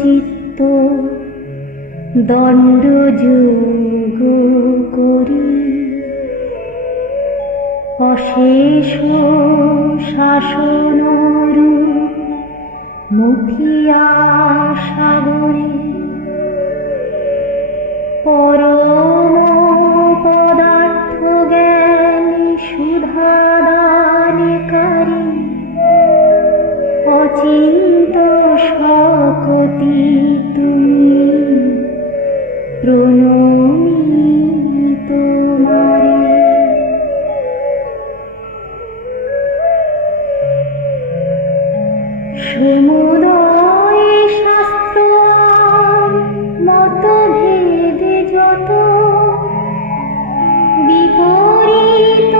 চিত্ত দণ্ড যোগ করি, অশেষ শাসনরূপ মুঠিয়া সাগরে পরম পদার্থ জ্ঞান সুধাদানকারী অচিন্ত শকতি তুমি প্রণমি তোমারে। সমুদয় শাস্ত্র মতভেদ যত বিপরীত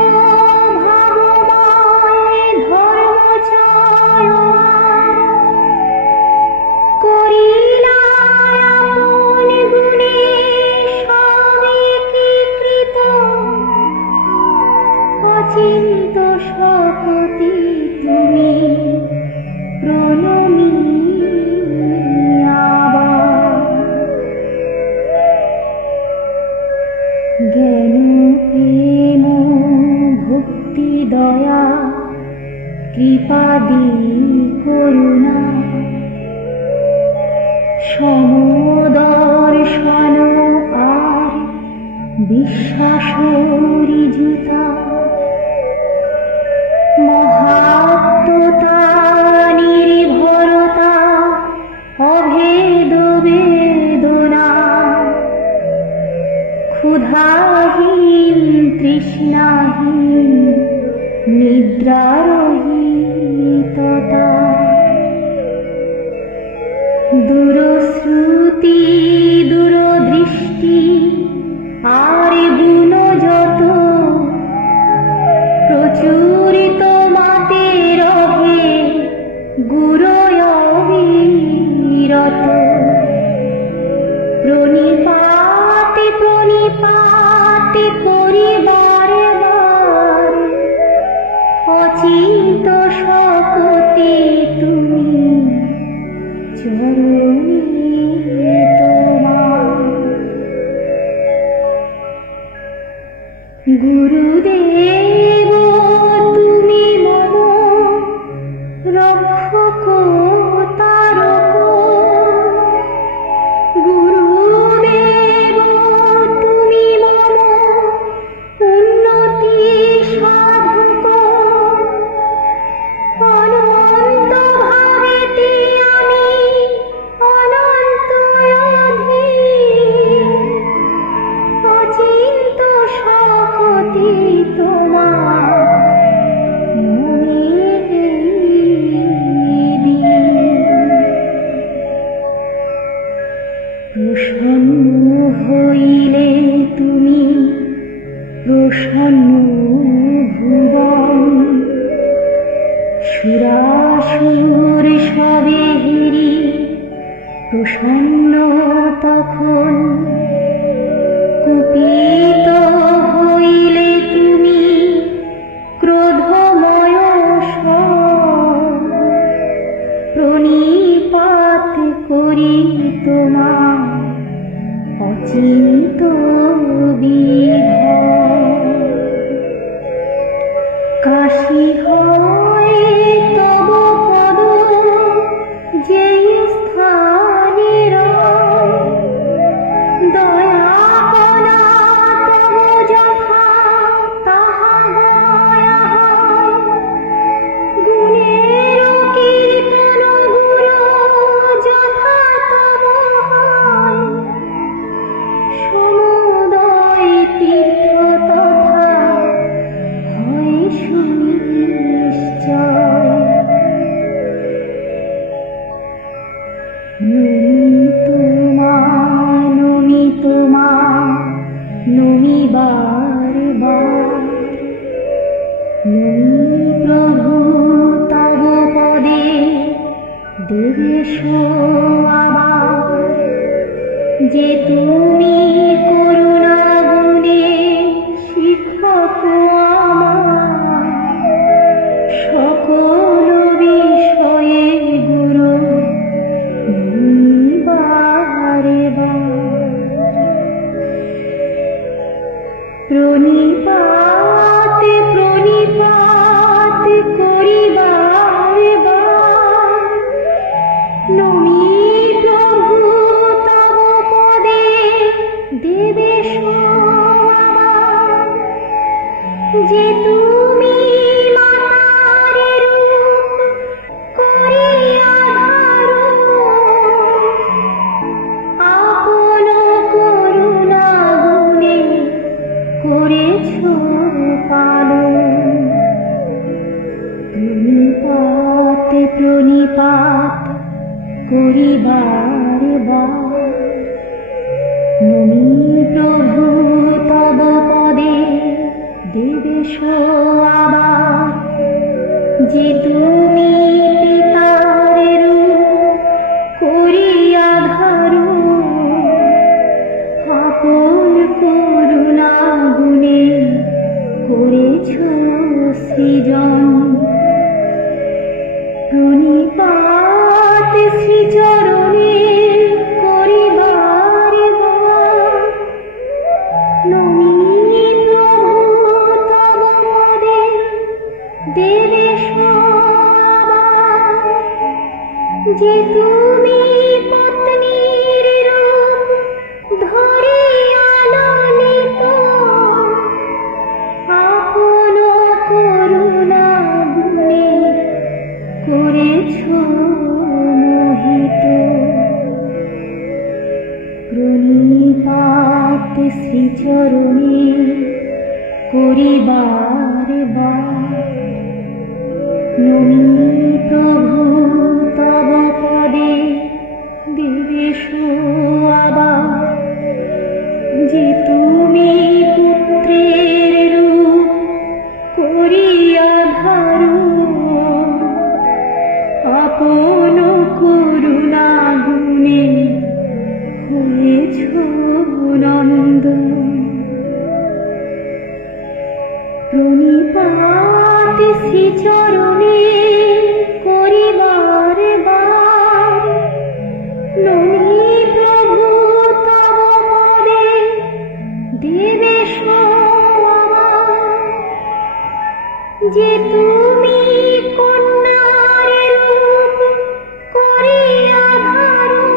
ভাবময় ধর্মচয় করিলা আপন গুণে সবিকৃত, অচিন্ত শকতি তুমি প্রণমি আবার। জ্ঞান প্রেম ভক্তি দয়া কৃপাদি করুণা সমদর্শন আর বিশ্বাস ঋজুতা মহাত্মতা নির্ভরতা অভেদ বেদনা ক্ষুধাহীন তৃষ্ণাহীন নিদ্রারহিততা দূরশ্রুতি দূরদৃষ্টি আর গুণ যত প্রচুরিত মাতের হে গুরয় অবিরত প্রণিপাতে প্রণিপাতে করি বারে বারে অচিন্ত শকতি তুমি চরণী তোমার। গুরুদেব তুমি মম রক্ষক তারক, গুরুদেব তুমি মম উন্নতি সাধক, অনন্ত ভাবেতে আমি অনন্ত অধীন, অচিন্ত শকতি তোমার প্রসন্ন হইলে তুমি প্রসন্ন ভুবন, সুরাসুর সবে হেরি প্রসন্ন তখন, কুপিত হইলে তুমি ক্রোধময় প্রণিপাত করি তোমার অচিন্ত বিভব। কাশী হয় তব পদ যে স্থানে দয়া করা তব যথা তাহা গয়া গুণের কীর্তন গুরু যথা তব হয়, সমুদয় তীর্থ তথা হয় সুনিশ্চয়। নমি তোমা নমি বারে বার, নমি প্রভু তব পদে দেবেশ আবার, যে তুমি করুণা গুণে শিক্ষক আমার, সকল বিষয়ে গুরু প্রণিপাত করিবার বার। নমি প্রভু তব পদে দেবেশ আবার, যে তুমি পিতার রূপ করিয়া ধারণ, আপন করুণা গুণে করেছ সৃজন। প্রণিপাত শ্রীচরণে করিবার বার। নমি প্রভু তব পদে দেবেশ আবার, যে তুমি পত্নীর রূপ ধরিয়া লালিত, আপন করুণা গুণে করেছ মোহিত। প্রণিপাত শ্রীচরণে করিবার বার। নমি প্রভু তব পদে দেবেশ আবার, যে তুমি পুত্রের রূপ করিয়া ধারণ, আপন করুণা গুণে হয়েছ নন্দন। প্রণিপাত শ্রীচরণে করিবার বার। নমি প্রভু তব পদে দেবেশ আবার, যে তুমি কন্যার রূপ করিয়া ধারণ,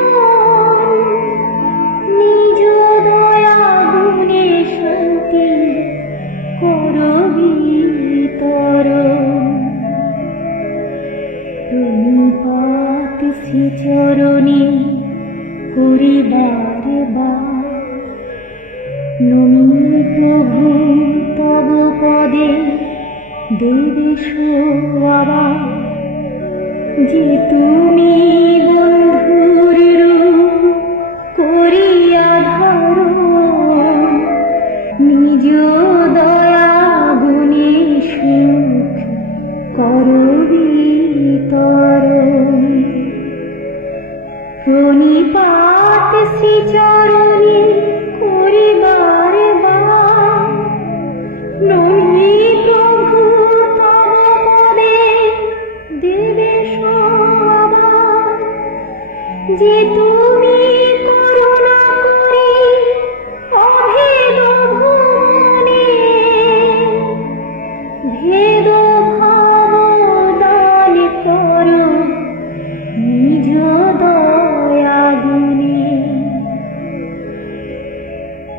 নিজ দয়া গুণে শান্তি করো বিতরণ। প্রণিপাত শ্রীচরণে করিবার বার। নমি প্রভু তব পদে দেবেশ আবার, যে তুমি বন্ধুর রূপ করিয়া ধারণ, নিজ দয়া গুণে সুখ করো বিতরণ। প্রণিপাত শ্রীচরণে করিবার বার। নমি প্রভু তব পদে দেবেশ আবার, যে তুমি করুণা করি অভেদ ভুবনে, ভেদ ভাব দান করো নিজ দয়া গুণে।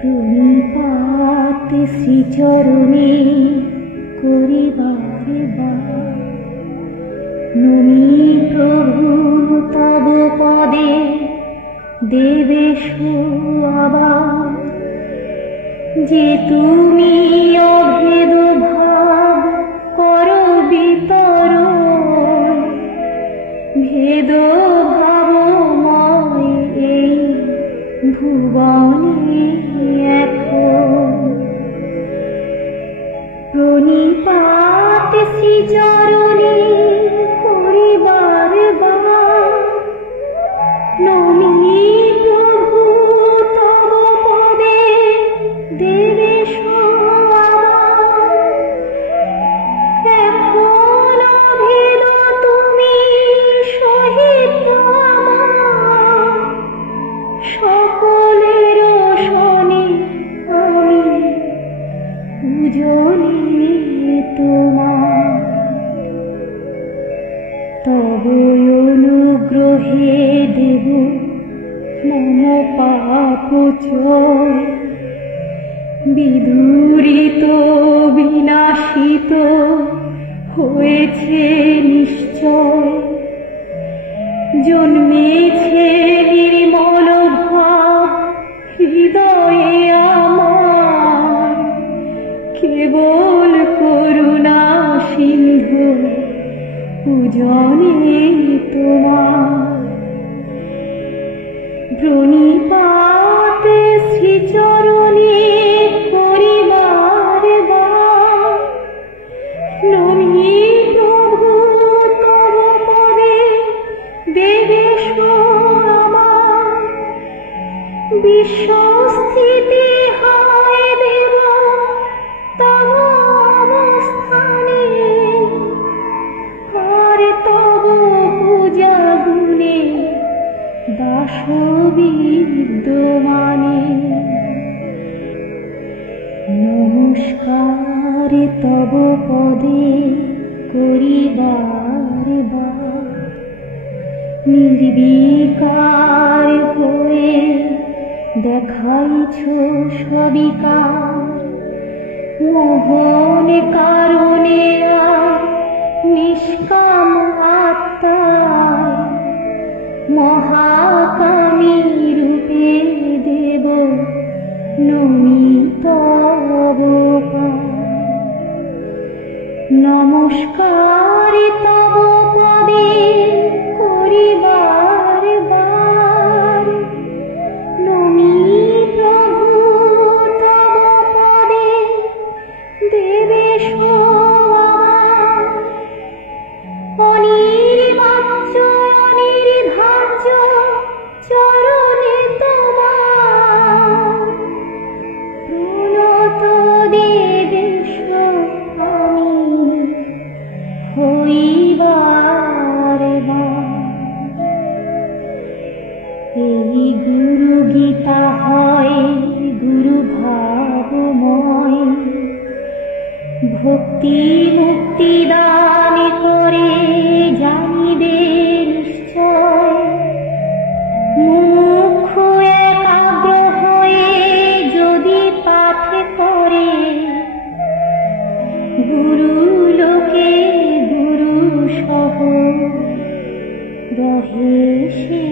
প্রণিপাত শ্রীচরণে করিবার বার। নমি প্রভু তব পদে দেবেশ আবার, যে তুমি অভেদ ভাব করো বিতরণ, ভেদ ভাবময় এই ভুবনে এখন। প্রণিপাত শ্রীচরণে করিবার বার। নমি প্রভু তব পদে দেবেশ আবার, এখন অভেদ তুমি সহিত আমার, সকলের শনে আমি পূজনে তোমার। তব অনুগ্রহে দেব মম পাপ চয়, বিদূরিত বিনাশিত হয়েছে নিশ্চয়। জন্মেছে নির্মল ভাব হৃদয়ে আমার, কেবল করুণা সিন্ধু পূজনে দেবেশ আমার বিশ্বস্থিতি হয় দেব তব অবস্থানে আর তব পূজা গুণে দাসবিদ্যমানে নমস্কার তব পদে করিবার বার নির্বিকার হয়ে দেখাইছ সবিকার মোহন কারণে আর নিষ্কাম আত্মায় মহাকামী রূপে দেব নমিত নমস্কার তব পদে করিবার বার নমি প্রভু তব পদে দেবেশ আমার অনির্বাচ্য অনির্ধার্য চরণে তোমার প্রণত দেবেশ আমি হইবার এই গুরু গীতা হয় গুরু ভাবময় ভক্তি মুক্তি দান করে জানিবে নিশ্চয় মুমুক্ষ একাগ্র হয়ে যদি পাঠ করে গুরু লোকে গুরু সহ রহে সে